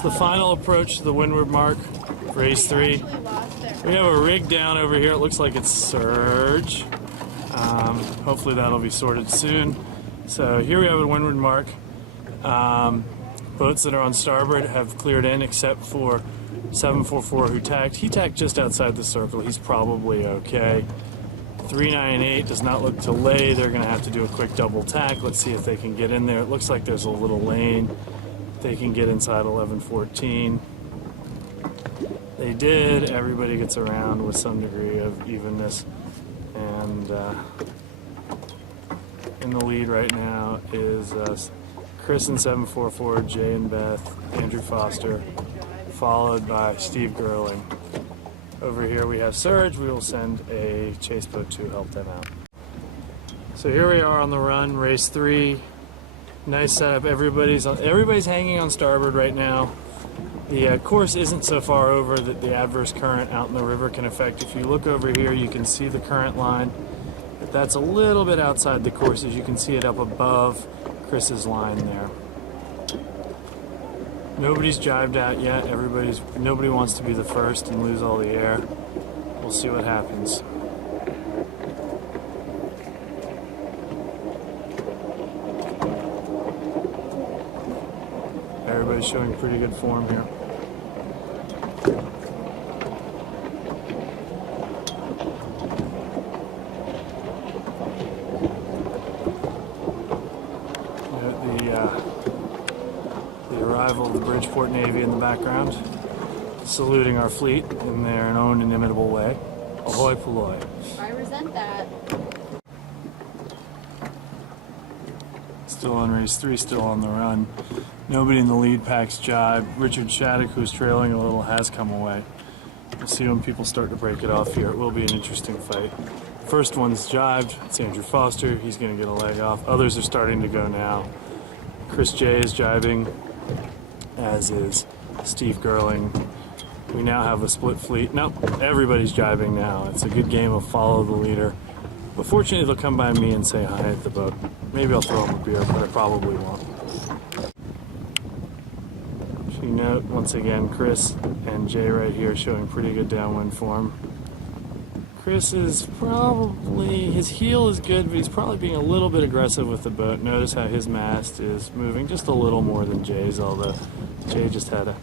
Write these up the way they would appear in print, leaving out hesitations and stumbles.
It's the final approach to the windward mark, race 3. We have a rig down over here. It looks like it's surge. Hopefully that'll be sorted soon. So here we have a windward mark. Boats that are on starboard have cleared in except for 744 who tacked. He tacked just outside the circle. He's probably okay. 398 does not look to lay. They're going to have to do a quick double tack. Let's see if they can get in there. It looks like there's a little lane. They can get inside 1114. They did. Everybody gets around with some degree of evenness. And in the lead right now is Chris and 744, Jay and Beth, Andrew Foster, followed by Steve Gerling. Over here we have surge. We will send a chase boat to help them out. So here we are on the run, race 3. Nice setup. Everybody's hanging on starboard right now. The course isn't so far over that the adverse current out in the river can affect. If you look over here, you can see the current line. But that's a little bit outside the course, as you can see it up above Chris's line there. Nobody's jibed out yet. Nobody wants to be the first and lose all the air. We'll see what happens. Everybody's showing pretty good form here. The arrival of the Bridgeport Navy in the background, saluting our fleet in their own inimitable way. Ahoy polloi. I resent that. Still on race 3, still on the run. Nobody in the lead pack's jibe. Richard Shattuck, who's trailing a little, has come away. We'll see when people start to break it off here. It will be an interesting fight. First one's jibed. It's Andrew Foster. He's going to get a leg off. Others are starting to go now. Chris J is jibing, as is Steve Gerling. We now have a split fleet. Nope, everybody's jibing now. It's a good game of follow the leader. But fortunately, they'll come by me and say hi at the boat. Maybe I'll throw them a beer, but I probably won't. If you note, once again, Chris and Jay right here showing pretty good downwind form. Chris is probably, his heel is good, but he's probably being a little bit aggressive with the boat. Notice how his mast is moving just a little more than Jay's, although Jay just had a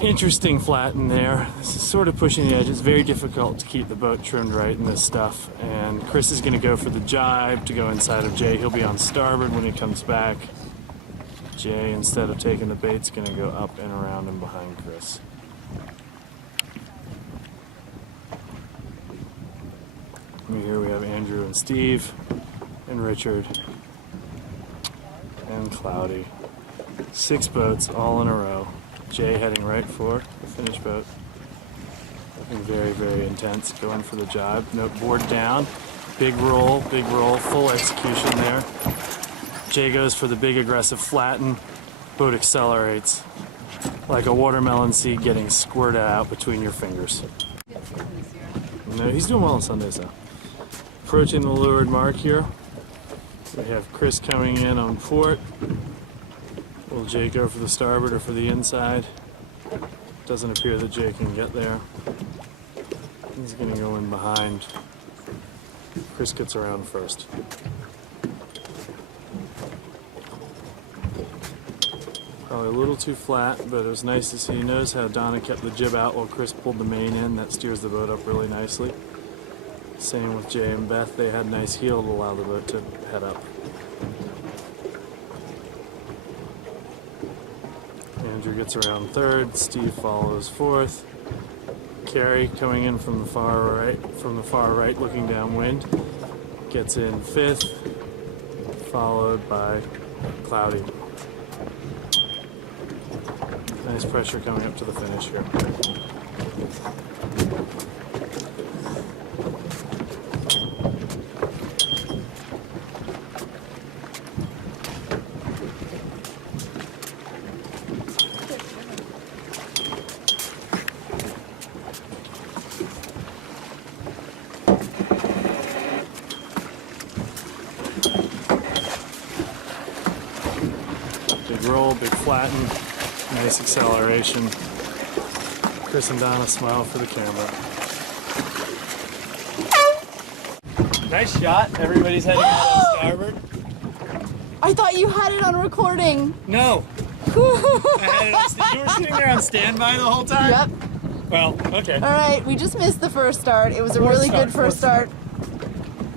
interesting flat in there. This is sort of pushing the edge. It's very difficult to keep the boat trimmed right in this stuff. And Chris is going to go for the jibe to go inside of Jay. He'll be on starboard when he comes back. Jay, instead of taking the bait, is going to go up and around and behind Chris. And here we have Andrew and Steve and Richard and Cloudy. 6 boats all in a row. Jay heading right for the finish boat. Looking very, very intense. Going for the jibe. Note board down. Big roll, full execution there. Jay goes for the big aggressive flatten. Boat accelerates like a watermelon seed getting squirted out between your fingers. No, he's doing well on Sundays though. Approaching the leeward mark here. We have Chris coming in on port. Will Jay go for the starboard or for the inside? Doesn't appear that Jay can get there. He's going to go in behind. Chris gets around first. Probably a little too flat, but it was nice to see. He knows how Donna kept the jib out while Chris pulled the main in. That steers the boat up really nicely. Same with Jay and Beth. They had a nice heel to allow the boat to head up. Andrew gets around third. Steve follows fourth. Carrie coming in from the far right, looking downwind, gets in fifth, followed by Cloudy. Nice pressure coming up to the finish here. Big roll, big flatten. Nice acceleration. Chris and Donna smile for the camera. Nice shot. Everybody's heading out on starboard. I thought you had it on recording. No. I had it on you were sitting there on standby the whole time? Yep. Well, okay. All right, we just missed the first start. It was a really good first start.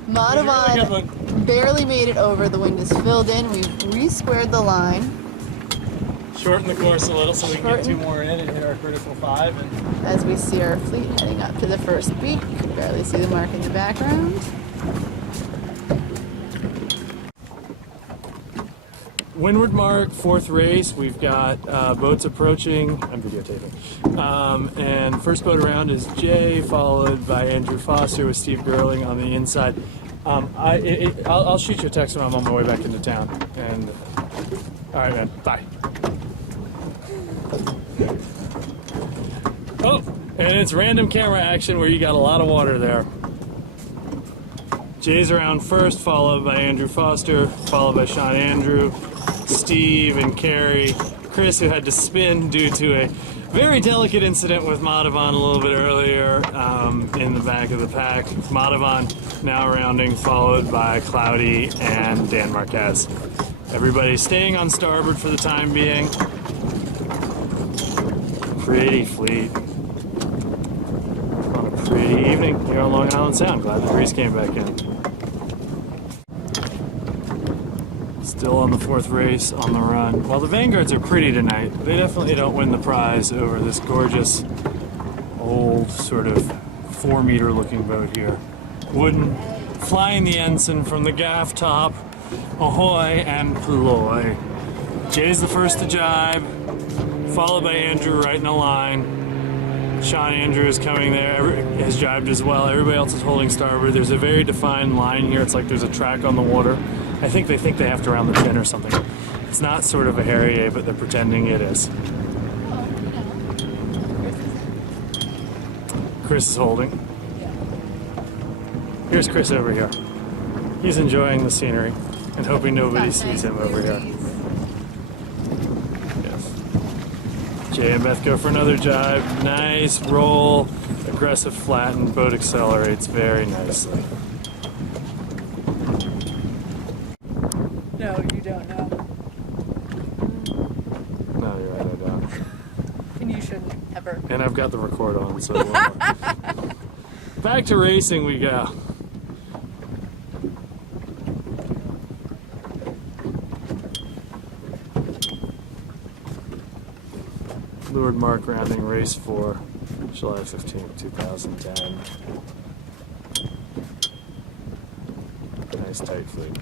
Madhavan barely made it over. The wind is filled in. We've re-squared the line. Shorten the course a little so we can get 2 more in and hit our critical 5. And as we see our fleet heading up to the first beak, barely see the mark in the background. Windward mark, 4th race. We've got boats approaching. I'm videotaping. And first boat around is Jay, followed by Andrew Foster with Steve Gerling on the inside. I'll shoot you a text when I'm on my way back into town. And all right, man. Bye. Oh, and it's random camera action where you got a lot of water there. Jay's around first, followed by Andrew Foster, followed by Sean Andrew, Steve and Carrie, Chris, who had to spin due to a very delicate incident with Madhavan a little bit earlier in the back of the pack. Madhavan now rounding, followed by Cloudy and Dan Marquez. Everybody staying on starboard for the time being. Pretty fleet. On a pretty evening here on Long Island Sound. Glad the breeze came back in. Still on the 4th race on the run. While the Vanguards are pretty tonight, they definitely don't win the prize over this gorgeous old sort of 4-meter looking boat here. Wooden, flying the ensign from the gaff top. Ahoy and ploy. Jay's the first to jibe, followed by Andrew right in a line. Sean Andrew is coming there, has jibed as well. Everybody else is holding starboard. There's a very defined line here. It's like there's a track on the water. I think they have to round the pin or something. It's not sort of a Harrier, but they're pretending it is. Chris is holding. Here's Chris over here. He's enjoying the scenery and hoping nobody sees him over here. Yes. Jay and Beth go for another jibe. Nice roll, aggressive flatten, boat accelerates very nicely. No, you don't know. No, you're right, I don't. And you shouldn't ever. And I've got the record on, so back to racing we go. Leeward mark rounding race 4, July 15th, 2010. Nice tight fleet.